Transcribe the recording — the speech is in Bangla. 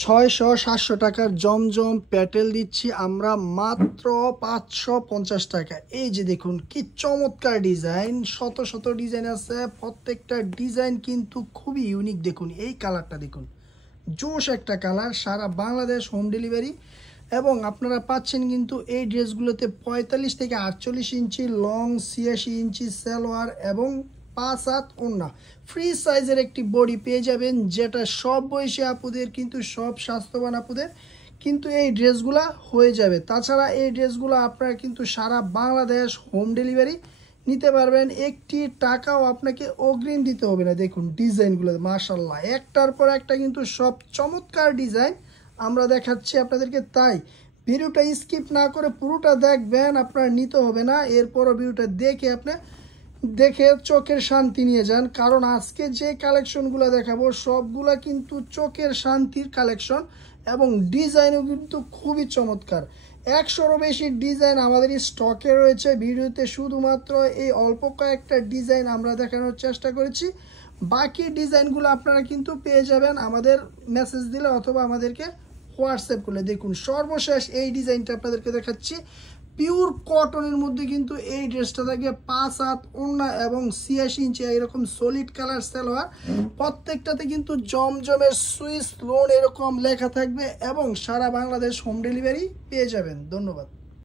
600-700 টাকার জমজম প্যাটেল দিচ্ছি আমরা মাত্র 550 টাকা। এই যে দেখুন কি চমৎকার ডিজাইন, শত শত ডিজাইন আছে, প্রত্যেকটা ডিজাইন কিন্তু খুবই ইউনিক। দেখুন এই কালারটা দেখুন, জোশ একটা কালার, সারা বাংলাদেশ হোম ডেলিভারি। এবং আপনারা পাচ্ছেন কিন্তু এই ড্রেসগুলোতে 45 থেকে 48 ইঞ্চি লং, 86 ইঞ্চি সালোয়ার এবং 5 হাত ওড়না, ফ্রি সাইজের একটি বডি পেয়ে যাবেন, যেটা সব বয়সী আপুদের কিন্তু সব স্বাস্থ্যবান আপুদের কিন্তু এই ড্রেসগুলা হয়ে যাবে। তাছাড়া এই ড্রেসগুলো আপনারা কিন্তু সারা বাংলাদেশ হোম ডেলিভারি নিতে পারবেন, একটি টাকাও আপনাকে অগ্রিম দিতে হবে না। দেখুন ডিজাইনগুলো মাশাল্লাহ, একটার পর একটা কিন্তু সব চমৎকার ডিজাইন আমরা দেখাচ্ছি আপনাদেরকে। তাই ভিডিওটা স্কিপ না করে পুরোটা দেখবেন, আপনার নিতে হবে না। এরপরও ভিডিওটা দেখে চোখের শান্তি নিয়ে যান, কারণ আজকে যে কালেকশনগুলো দেখাবো সবগুলা কিন্তু চোখের শান্তির কালেকশন এবং ডিজাইনও কিন্তু খুবই চমৎকার। 100-রও বেশি ডিজাইন আমাদের স্টকে রয়েছে। ভিডিওতে শুধুমাত্র এই অল্প কয়েকটা ডিজাইন আমরা দেখানোর চেষ্টা করেছি, বাকি ডিজাইনগুলো আপনারা কিন্তু পেয়ে যাবেন আমাদের মেসেজ দিলে অথবা আমাদেরকে হোয়াটসঅ্যাপ করলে। দেখুন সর্বশেষ এই ডিজাইনটা আপনাদেরকে দেখাচ্ছি, পিওর কটনের মধ্যে কিন্তু এই ড্রেসটা থাকে, 5 হাত ওড়না এবং 86 ইঞ্চি এরকম সলিড কালার সালোয়ার। প্রত্যেকটাতে কিন্তু জমজমের সুইস লোন এরকম লেখা থাকবে এবং সারা বাংলাদেশ হোম ডেলিভারি পেয়ে যাবেন। ধন্যবাদ।